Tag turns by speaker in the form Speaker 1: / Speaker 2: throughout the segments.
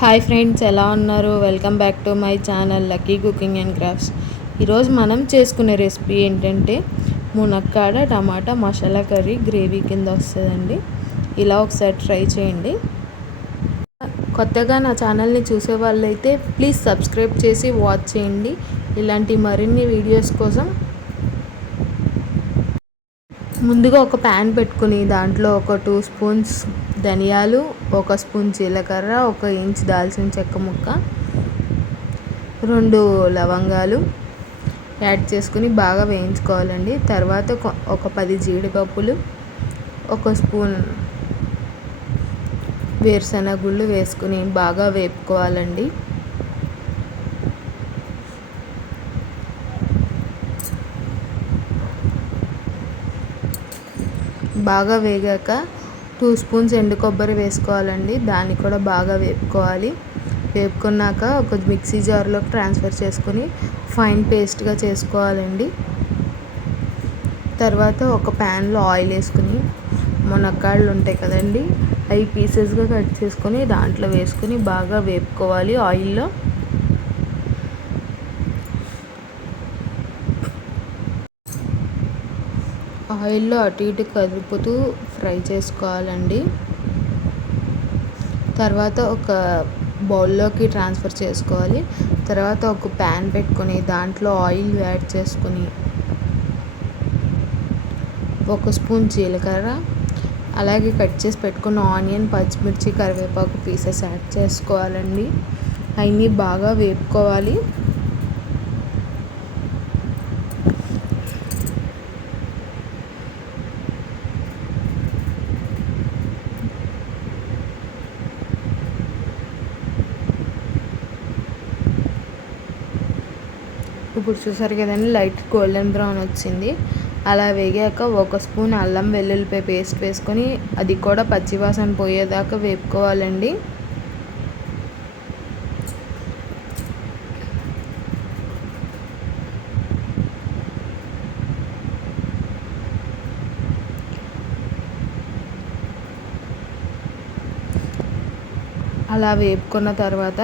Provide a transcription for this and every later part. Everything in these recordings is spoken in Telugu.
Speaker 1: హాయ్ ఫ్రెండ్స్ ఎలా ఉన్నారు? Welcome back to my channel lucky cooking and crafts. ఈరోజు మనం చేసుకునే రెసిపీ ఏంటంటే మునక్కాడ టమాటా మసాలా కర్రీ గ్రేవీ కింద వస్తుందండి. ఇలా ఒకసారి ట్రై చేయండి. కొత్తగా నా ఛానల్ని చూసే వాళ్ళైతే ప్లీజ్ సబ్స్క్రైబ్ చేసి వాచ్ చేయండి. ఇలాంటి మరిన్ని వీడియోస్ కోసం ముందుగా ఒక ప్యాన్ పెట్టుకుని దాంట్లో ఒక టూ స్పూన్స్ ధనియాలు ఒక స్పూన్ జీలకర్ర ఒక ఇంచ్ దాల్చిన చెక్క ముక్క రెండు లవంగాలు యాడ్ చేసుకుని బాగా వేయించుకోవాలండి. తర్వాత ఒక పది జీడిపప్పులు ఒక స్పూన్ వేరుశనగుళ్ళు వేసుకుని బాగా వేపుకోవాలండి. బాగా వేగాక టూ స్పూన్స్ ఎండు కొబ్బరి వేసుకోవాలండి. దాన్ని కూడా బాగా వేపుకోవాలి. వేపుకున్నాక ఒక మిక్సీ జార్లోకి ట్రాన్స్ఫర్ చేసుకొని ఫైన్ పేస్ట్గా చేసుకోవాలండి. తర్వాత ఒక ప్యాన్లో ఆయిల్ వేసుకుని మునక్కాళ్ళు ఉంటాయి కదండి అవి పీసెస్గా కట్ చేసుకొని దాంట్లో వేసుకొని బాగా వేపుకోవాలి ఆయిల్లో. ఆయిల్లో అటు ఇటు కదుపుతూ ఫ్రై చేసుకోవాలండి. తర్వాత ఒక బౌల్లోకి ట్రాన్స్ఫర్ చేసుకోవాలి. తర్వాత ఒక ప్యాన్ పెట్టుకొని దాంట్లో ఆయిల్ యాడ్ చేసుకొని ఒక స్పూన్ జీలకర్ర అలాగే కట్ చేసి పెట్టుకున్న ఆనియన్ పచ్చిమిర్చి కరివేపాకు పీసెస్ యాడ్ చేసుకోవాలండి. అవన్నీ బాగా వేపుకోవాలి. ఇప్పుడు చూసారు కదండి లైట్ గోల్డెన్ బ్రౌన్ వచ్చింది. అలా వేగాక ఒక స్పూన్ అల్లం వెల్లుల్లిపాయ పేస్ట్ వేసుకొని అది కూడా పచ్చివాసన పోయేదాకా వేపుకోవాలండి. అలా వేపుకున్న తర్వాత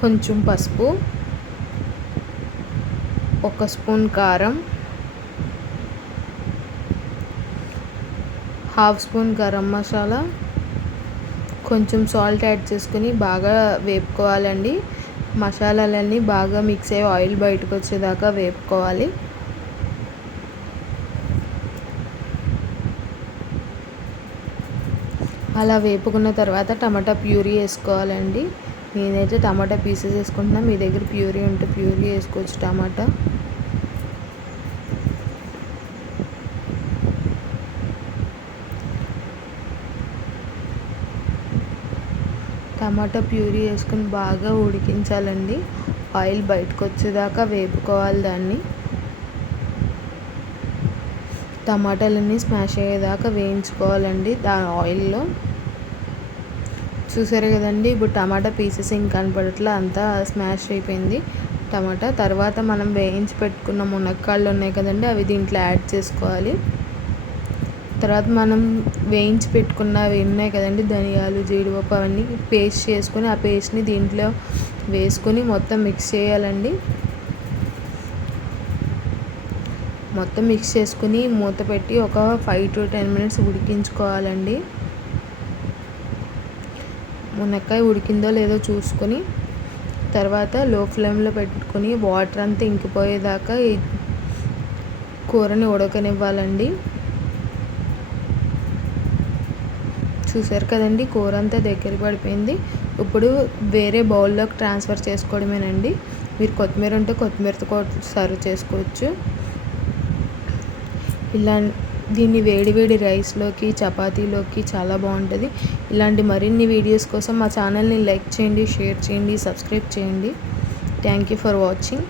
Speaker 1: కొంచెం పసుపు ఒక స్పూన్ కారం హాఫ్ స్పూన్ గరం మసాలా కొంచెం సాల్ట్ యాడ్ చేసుకుని బాగా వేపుకోవాలండి. మసాలాలన్నీ బాగా మిక్స్ అయ్యి ఆయిల్ బయటకు వచ్చేదాకా వేపుకోవాలి. అలా వేపుకున్న తర్వాత టమాటా ప్యూరీ వేసుకోవాలండి. నేనైతే టమాటా పీసెస్ వేసుకుంటున్నా. మీ దగ్గర ప్యూరీ ఉంటే ప్యూరీ వేసుకోవచ్చు టమాటా. టమాటా ప్యూరీ వేసుకొని బాగా ఉడికించాలండి. ఆయిల్ బయటకు వచ్చేదాకా వేపుకోవాలి దాన్ని. టమాటాలన్నీ స్మాష్ అయ్యేదాకా వేయించుకోవాలండి దాని ఆయిల్లో. చూసారు కదండి ఇప్పుడు టమాటా పీసెస్ ఇంకా కనపడట్లా అంతా స్మాష్ అయిపోయింది. టమాటా తర్వాత మనం వేయించి పెట్టుకున్న మునక్కాళ్ళు ఉన్నాయి కదండి అవి దీంట్లో యాడ్ చేసుకోవాలి. తర్వాత మనం వేయించి పెట్టుకున్నవి ఉన్నాయి కదండి ధనియాలు జీడిపప్పు అవన్నీ పేస్ట్ చేసుకొని ఆ పేస్ట్ని దీంట్లో వేసుకొని మొత్తం మిక్స్ చేయాలండి. మొత్తం మిక్స్ చేసుకుని మూత పెట్టి ఒక ఫైవ్ టు టెన్ మినిట్స్ ఉడికించుకోవాలండి. మునక్కాయ ఉడికిందో లేదో చూసుకొని తర్వాత లో ఫ్లేమ్లో పెట్టుకొని వాటర్ అంతా ఇంకిపోయేదాకా ఈ కూరని ఉడకనివ్వాలండి. చూసారు కదండి కూర అంతా దగ్గర పడిపోయింది. ఇప్పుడు వేరే బౌల్లోకి ట్రాన్స్ఫర్ చేసుకోవడమేనండి. మీరు కొత్తిమీర ఉంటే కొత్తిమీరతో సర్వ్ చేసుకోవచ్చు. ఇలా దీన్ని వేడి వేడి రైస్లోకి చపాతీలోకి చాలా బాగుంటుంది. ఇలాంటి మరిన్ని వీడియోస్ కోసం మా ఛానల్ని లైక్ చేయండి షేర్ చేయండి సబ్స్క్రైబ్ చేయండి. Thank you for watching